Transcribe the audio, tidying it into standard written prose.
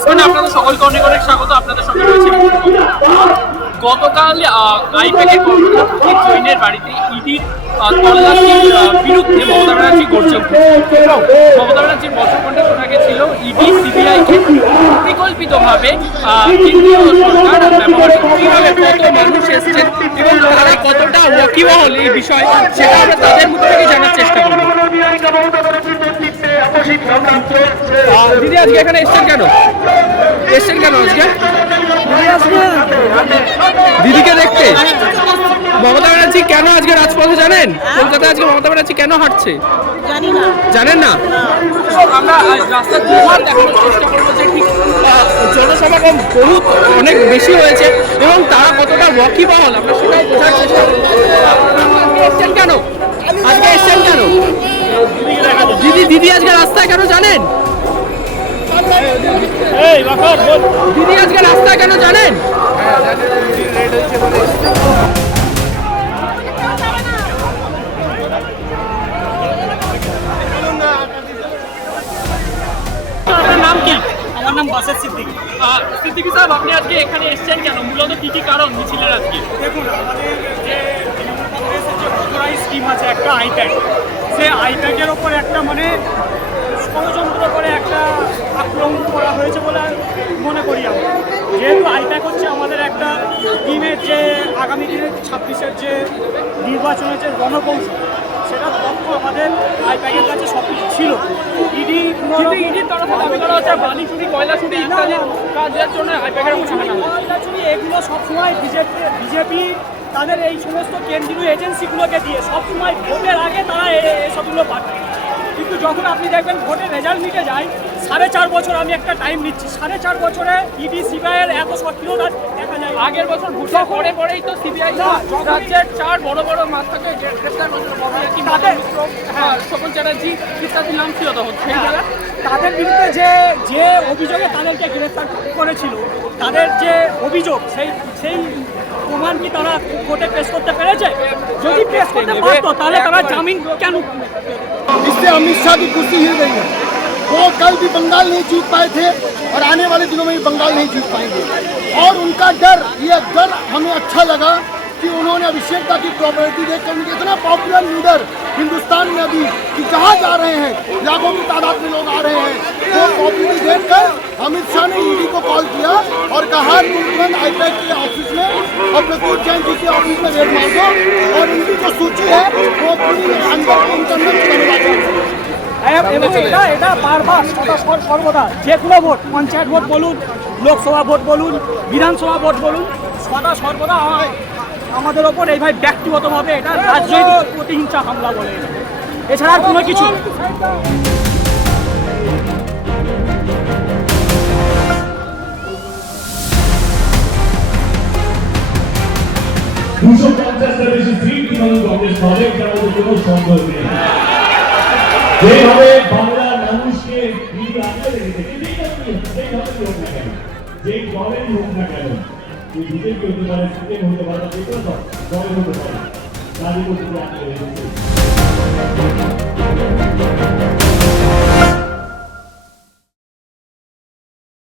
মাঝখানে আপনাদের সকলকে অনেক অনেক স্বাগত। আপনাদের সঙ্গে রয়েছে গতকাল আইপ্যাকের কর্মকর্তা প্রতীক জৈনের বাড়িতে ইডির তল্লাশির বিরুদ্ধে মমতা ব্যানার্জি গর্জে উঠেছে এবং মমতা ব্যানার্জির বজ্রকণ্ঠে শোনা গেছিল ইডি সিবিআইকে পরিকল্পিতভাবে কেন্দ্রীয় সরকার ব্যবহার কিভাবে কত মানুষ এসছেন এবং তারা কতটা ওয়াকিবহাল এই বিষয় সেটা আমরা তাদের মুখ থেকে জানার চেষ্টা করব। দিদি আজকে এখানে এসছেন কেন আজকে? দিদিকে দেখতে। মমতা ব্যানার্জি কেন আজকে রাজপথে জানেন? কলকাতায় আজকে মমতা ব্যানার্জি কেন হাঁটছে জানেন না? আমরা রাস্তার দুবার দেখানোর চেষ্টা করবো যে ঠিক জনসমাগম বহুত অনেক বেশি হয়েছে এবং তারা কতটা ওয়াকিবহাল আমরা সেটাই বোঝার চেষ্টা করবো। এসছেন কেন দিদি আজকে রাস্তায় কেন জানেন? দিদি আজকে রাস্তায় কেন জানেন? আপনার নাম কি? আমার নাম বাসের সিদ্দিকী। সিদ্দিকী সাহেব, আপনি আজকে এখানে এসছেন কেন? মূলত কি কি কারণ মিছিলের আজকে? দেখুন, আমাদের যে তৃণমূল কংগ্রেসের যে অথরাইজ স্কিম আছে একটা আইপ্যাক, সে আইপ্যাকের ওপর একটা ষড়যন্ত্র করে একটা আক্রমণ করা হয়েছে বলে মনে করি আমরা। যেহেতু আইপ্যাক হচ্ছে আমাদের একটা টিমের যে আগামী দিনের 26-এর যে নির্বাচনের যে রণকৌশল, সেটা তথ্য আমাদের আইপ্যাকের কাছে সব কিছু ছিল। ইডির তরফে দাবি করা হচ্ছে বালি চুরি, কয়লা চুরি ইত্যাদি কাজের জন্য আইপ্যাকের কয়লা চুরি এগুলো সবসময় বিজেপি তাদের এই সমস্ত কেন্দ্রীয় এজেন্সিগুলোকে দিয়ে সবসময় ভোটের আগে তারা এসবগুলো পাঠায়। কিন্তু যখন আপনি দেখবেন ভোটের রেজাল্ট নিতে যায়, 4.5 বছর আমি একটা টাইম নিচ্ছি, 4.5 বছরে ইডি সিবিআইয়ের এত সক্রিয়তা দেখা যায়। আগের বছর ভোটের পরেই তো সিবিআই রাজ্যের 4 বড় বড় মাথাকে গ্রেফতার করেছিল। শোভন চ্যাটার্জি ইত্যাদি নাম ছিল তখন। তাদের বিরুদ্ধে যে অভিযোগে তাদেরকে গ্রেফতার করেছিল, তাদের যে অভিযোগ সেই প্রমাণ কি তারা কোর্টে পেশ করতে পেরেছে? যদি পেশ করতে পারতো তাহলে তারা জামিন কেন? इससे अमित शाह की कुर्सी हिल गई है। वो कल भी बंगाल नहीं जीत पाए थे और आने वाले दिनों में भी बंगाल नहीं जीत पाएंगे। और उनका डर, ये डर हमें अच्छा लगा कि उन्होंने अभिषेक की प्रॉपर्टी देखकर उनके इतना पॉपुलर लीडर हिंदुस्तान में अभी कि जहाँ जा रहे हैं लाखों की तादाद में लोग आ रहे हैं, वो पॉपुलरिटी देखकर अमित शाह ने ईडी को कॉल किया और कहा तुम तुरंत आईपैक के ऑफिस में और प्रतीक जैन जी के ऑफिस में रेड मार दो और उनकी जो सूची है वो पूरी इंटरनेट এটা বারবার সর্বদা যে কোনো ভোট, পঞ্চায়েত ভোট বলুন, লোকসভা ভোট বলুন, বিধানসভা ভোট বলুন, সর্বদা আমাদের ওপর এইভাবে ব্যক্তিগতভাবে এটা রাজনৈতিক প্রতিহিংসা হামলা বলে, এছাড়া আর কোনো কিছু। যেভাবে বাংলার মানুষকে যে দলের হোক না কেন, বিজেপি হতে পারে, সিপিএম হতে পারে, যে কোনো দল হতে পারে, তাদের